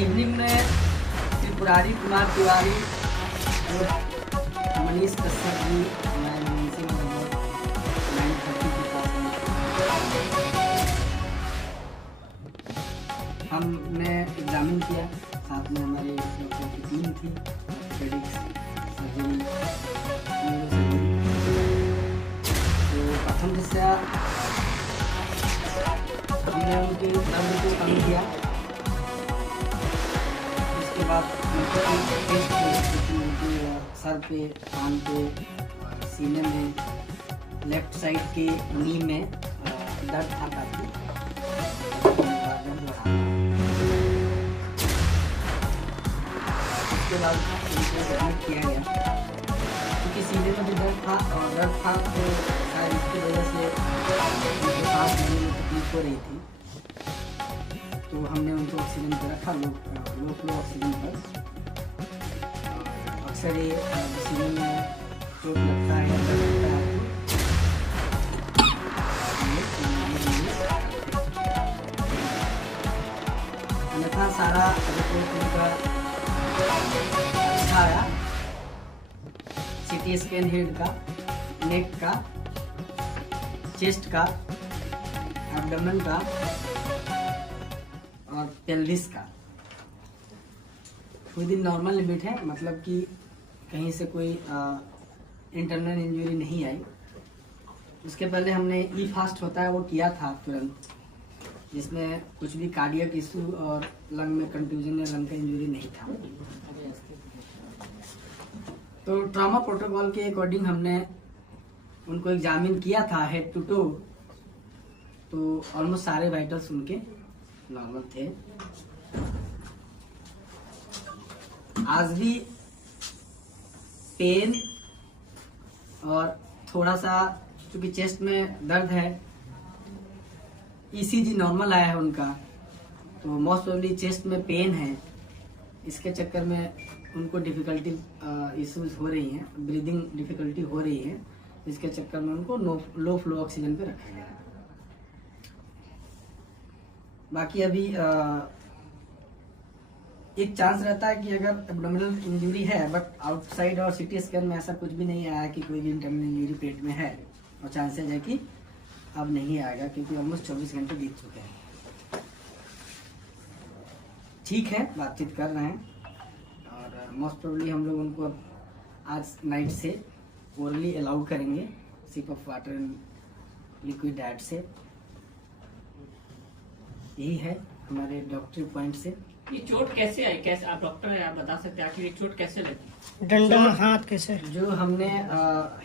Evening में त्रिपुरारी कुमार तिवारी और मनीष कश्यप जी हमने एग्जामिन किया, साथ में हमारे डॉक्टर की टीम थी, पेडिक्स, सर्जरी, तो प्रथम दृष्टया हमने उनके दर्द को कम किया। उसके बाद सर पे, कान पे, सीने में, लेफ्ट साइड के नी में दर्द था काफी। उसके बाद उनको एडमिट किया गया क्योंकि सीने में भी दर्द था और दर्द था तो शायद इसकी वजह से उनको सांस लेने में तकलीफ हो रही थी। तो हमने उनको ऑक्सीजन पर रखा, लो फ्लो ऑक्सीजन पर। अक्सर ये सीने में चोट लगता है, दर्द होता है अन्यथा सारा रिपोर्ट उनका अच्छा आया। सीटी स्कैन हेड का, नेक का, चेस्ट का, एब्डोमेन का और पेल्विस का विद इन नॉर्मल लिमिट है, मतलब कि कहीं से कोई इंटरनल इंजरी नहीं आई। उसके पहले हमने ई फास्ट होता है वो किया था तुरंत, जिसमें कुछ भी कार्डियक इशू और लंग में कंफ्यूजन या लंग का इंजरी नहीं था। तो ट्रॉमा प्रोटोकॉल के अकॉर्डिंग हमने उनको एग्जामिन किया था हेड टू टो, तो ऑलमोस्ट सारे वाइटल्स उनके नॉर्मल थे। आज भी पेन और थोड़ा सा क्योंकि चेस्ट में दर्द है, ईसीजी नॉर्मल आया है उनका, तो मोस्ट प्रोबेबली चेस्ट में पेन है। इसके चक्कर में उनको डिफिकल्टी इश्यूज हो रही हैं, ब्रीदिंग डिफिकल्टी हो रही है, इसके चक्कर में उनको लो फ्लो ऑक्सीजन पे रखा गया है। बाकी अभी एक चांस रहता है कि अगर एब्डोमिनल इंजरी है बट आउटसाइड और सीटी स्कैन में ऐसा कुछ भी नहीं आया कि कोई भी इंटरनल इंजरी पेट में है, और चांसेज है कि अब नहीं आएगा क्योंकि ऑलमोस्ट 24 घंटे बीत चुके हैं। ठीक है, बातचीत कर रहे हैं और मोस्ट प्रोबेबली हम लोग उनको आज नाइट से ओरली अलाउ करेंगे, sip of water and liquid diet से। यही है हमारे डॉक्टरी पॉइंट से। ये चोट कैसे आई, कैसे आप डॉक्टर हैं, आप बता सकते हैं आखिर ये चोट कैसे लगी? डंडा हाथ कैसे? जो हमने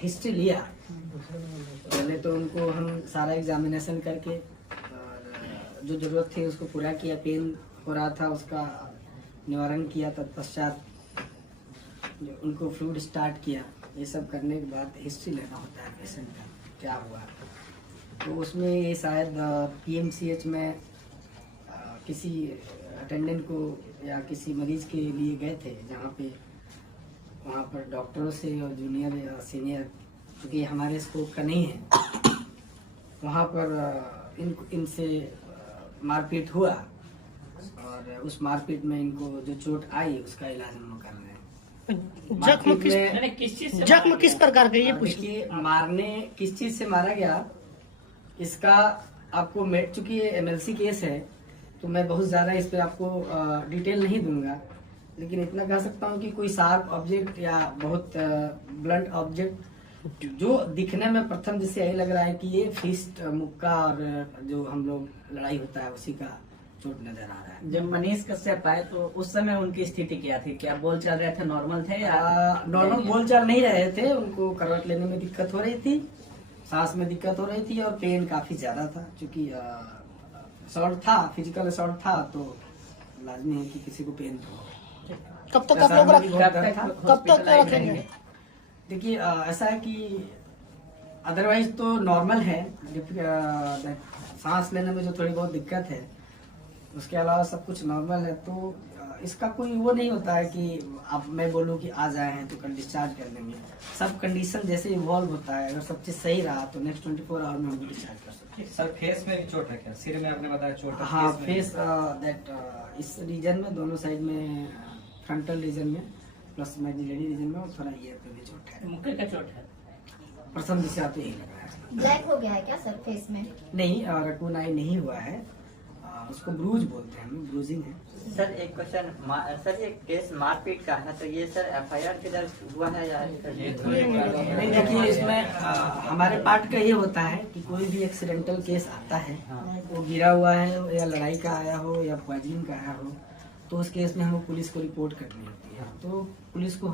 हिस्ट्री लिया, पहले तो उनको हम सारा एग्जामिनेशन करके और जो जरूरत थी उसको पूरा किया, पेन हो रहा था उसका निवारण किया, तत्पश्चात उनको फ्लूइड स्टार्ट किया। ये सब करने के बाद हिस्ट्री लेना होता है पेशेंट का क्या हुआ, तो उसमें ये शायद पीएमसीएच में किसी अटेंडेंट को या किसी मरीज के लिए गए थे, जहाँ पे वहाँ पर डॉक्टरों से और जूनियर या सीनियर, क्योंकि हमारे स्कोप का नहीं है, वहाँ पर इनसे मारपीट हुआ और उस मारपीट में इनको जो चोट आई उसका इलाज हम लोग कर रहे हैं। जख्म किस प्रकार का, ये पूछिए मारने किस चीज से मारा गया, इसका आपको चूंकि ये एमएलसी केस है तो मैं बहुत ज्यादा इस पे आपको डिटेल नहीं दूंगा, लेकिन इतना कह सकता हूँ कि कोई शार्प ऑब्जेक्ट या बहुत ब्लंट ऑब्जेक्ट जो दिखने में प्रथम जिससे यही लग रहा है कि ये फिस्ट मुक्का और जो हम लोग लड़ाई होता है उसी का चोट नजर आ रहा है। जब मनीष कश्यप आए तो उस समय उनकी स्थिति क्या थी, क्या बोल चल रहे थे, नॉर्मल थे या? नॉर्मल बोल चाल नहीं रहे थे, उनको करवट लेने में दिक्कत हो रही थी, सांस में दिक्कत हो रही थी और पेन काफी ज्यादा था, क्योंकि असॉल्ट था, फिजिकल असॉल्ट था, तो लाजमी है कि किसी को पेन तो। कब तक आप लोग रखेंगे? देखिए ऐसा है कि अदरवाइज तो नॉर्मल है, सांस लेने में जो थोड़ी बहुत दिक्कत है उसके अलावा सब कुछ नॉर्मल है। तो इसका कोई वो नहीं होता है कि अब मैं बोलूँ कि आज आए हैं तो कल डिस्चार्ज कर देंगे। सब कंडीशन जैसे इवॉल्व होता है, अगर सब चीज सही रहा तो नेक्स्ट 24 आवर में हम डिस्चार्ज कर सकते हैं। सर फेस में भी चोट है क्या? सिर में आपने बताया चोट है, हाँ, में फेस दैट इस रीजन में, दोनों साइड में, फ्रंटल रीजन में प्लस मैक्सिलरी रीजन में, और थोड़ा ईयर पे भी चोट है। मुक्के का चोट है। प्रथम दृष्टया तो यही लग रहा है। ब्लैक हो गया है क्या सर फेस में? नहीं, रटून आई नहीं हुआ है, उसको ब्रूज बोलते हैं, हम ब्रूजिंग है। सर एक क्वेश्चन, सर ये केस मारपीट का है तो ये सर एफआईआर के दर्ज हुआ है या नहीं, देखिए इसमें हमारे पार्ट का ये होता है कि कोई भी एक्सीडेंटल केस आता है, वो गिरा हुआ है या लड़ाई का आया हो या पॉइजनिंग का आया हो, तो उस केस में हमको पुलिस को रिपोर्ट करनी होती है। तो पुलिस को हम